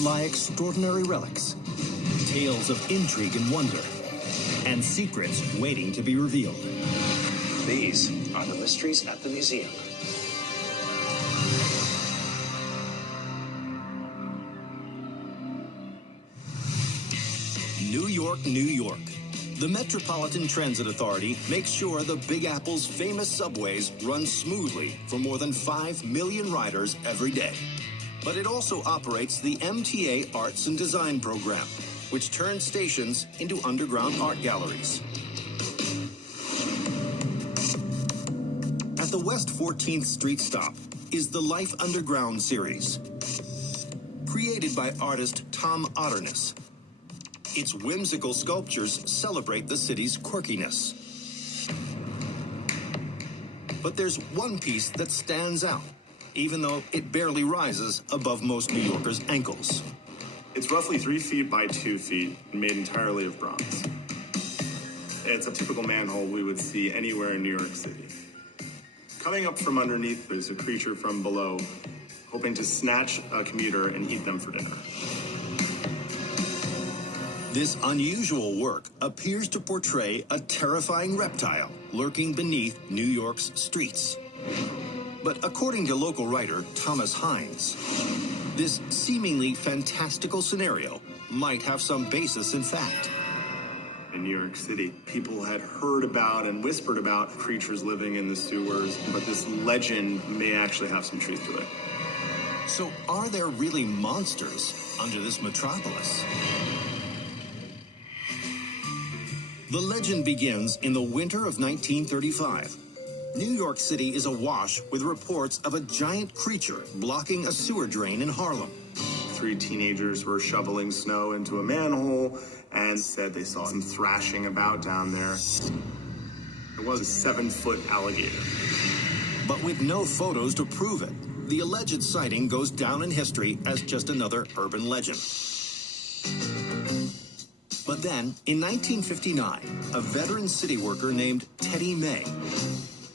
lie extraordinary relics, tales of intrigue and wonder, and secrets waiting to be revealed. These are the mysteries at the museum. New York, New York. The Metropolitan Transit Authority makes sure the Big Apple's famous subways run smoothly for more than 5 million riders every day. But it also operates the MTA Arts and Design Program, which turns stations into underground art galleries. At the West 14th Street stop is the Life Underground series, created by artist Tom Otterness. Its whimsical sculptures celebrate the city's quirkiness. But there's one piece that stands out, even though it barely rises above most New Yorkers' ankles. It's roughly 3 feet by 2 feet, made entirely of bronze. It's a typical manhole we would see anywhere in New York City. Coming up from underneath is a creature from below, hoping to snatch a commuter and eat them for dinner. This unusual work appears to portray a terrifying reptile lurking beneath New York's streets. But according to local writer Thomas Hines, this seemingly fantastical scenario might have some basis in fact. In New York City, people had heard about and whispered about creatures living in the sewers, but this legend may actually have some truth to it. So are there really monsters under this metropolis? The legend begins in the winter of 1935. New York City is awash with reports of a giant creature blocking a sewer drain in Harlem. 3 teenagers were shoveling snow into a manhole and said they saw some thrashing about down there. It was a 7-foot alligator. But with no photos to prove it, the alleged sighting goes down in history as just another urban legend. But then, in 1959, a veteran city worker named Teddy May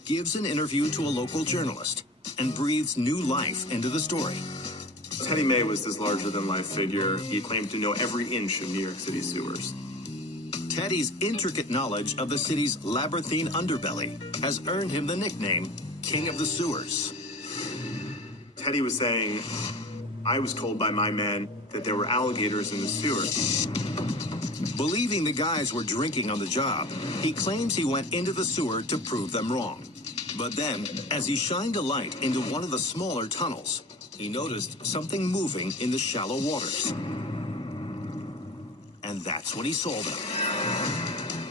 gives an interview to a local journalist and breathes new life into the story. Teddy May was this larger-than-life figure. He claimed to know every inch of New York City sewers. Teddy's intricate knowledge of the city's labyrinthine underbelly has earned him the nickname King of the Sewers. Teddy was saying, I was told by my men that there were alligators in the sewers. Believing the guys were drinking on the job, he claims he went into the sewer to prove them wrong. But then, as he shined a light into one of the smaller tunnels, he noticed something moving in the shallow waters. And that's when he saw them.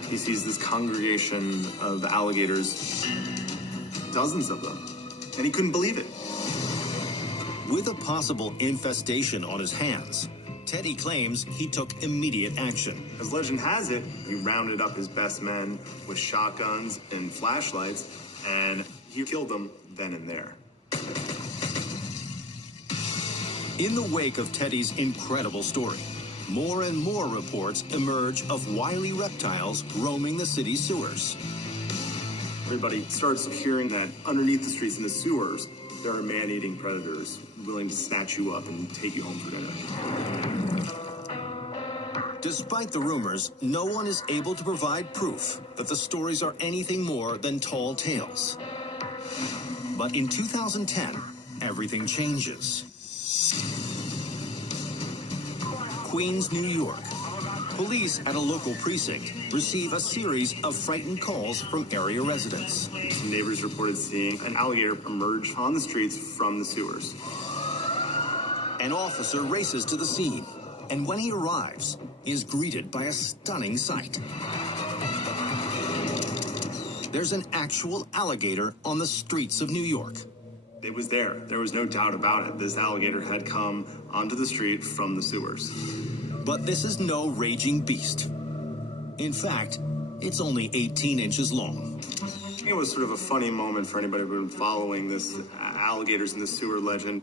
He sees this congregation of alligators, dozens of them, and he couldn't believe it. With a possible infestation on his hands, Teddy claims he took immediate action. As legend has it, he rounded up his best men with shotguns and flashlights, and he killed them then and there. In the wake of Teddy's incredible story, more and more reports emerge of wily reptiles roaming the city's sewers. Everybody starts hearing that underneath the streets in the sewers, there are man-eating predators willing to snatch you up and take you home for dinner. Despite the rumors, no one is able to provide proof that the stories are anything more than tall tales. But in 2010, everything changes. Queens, New York. Police at a local precinct receive a series of frightened calls from area residents. Some neighbors reported seeing an alligator emerge on the streets from the sewers. An officer races to the scene, and when he arrives, he is greeted by a stunning sight. There's an actual alligator on the streets of New York. It was there. There was no doubt about it. This alligator had come onto the street from the sewers. But this is no raging beast. In fact, it's only 18 inches long. It was sort of a funny moment for anybody who'd been following this alligators in the sewer legend.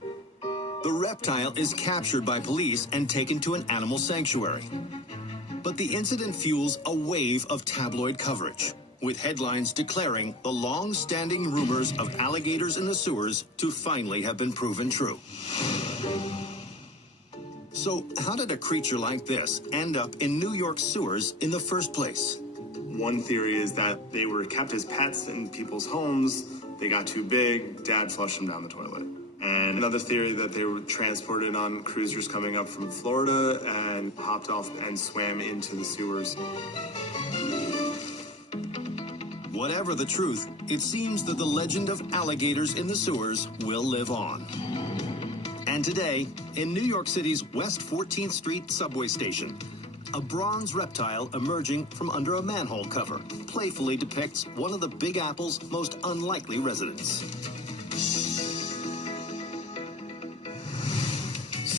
The reptile is captured by police and taken to an animal sanctuary. But the incident fuels a wave of tabloid coverage, with headlines declaring the long-standing rumors of alligators in the sewers to finally have been proven true. So how did a creature like this end up in New York sewers in the first place? One theory is that they were kept as pets in people's homes. They got too big, Dad flushed them down the toilet. And another theory that they were transported on cruisers coming up from Florida and hopped off and swam into the sewers. Whatever the truth, it seems that the legend of alligators in the sewers will live on. And today, in New York City's West 14th Street subway station, a bronze reptile emerging from under a manhole cover playfully depicts one of the Big Apple's most unlikely residents.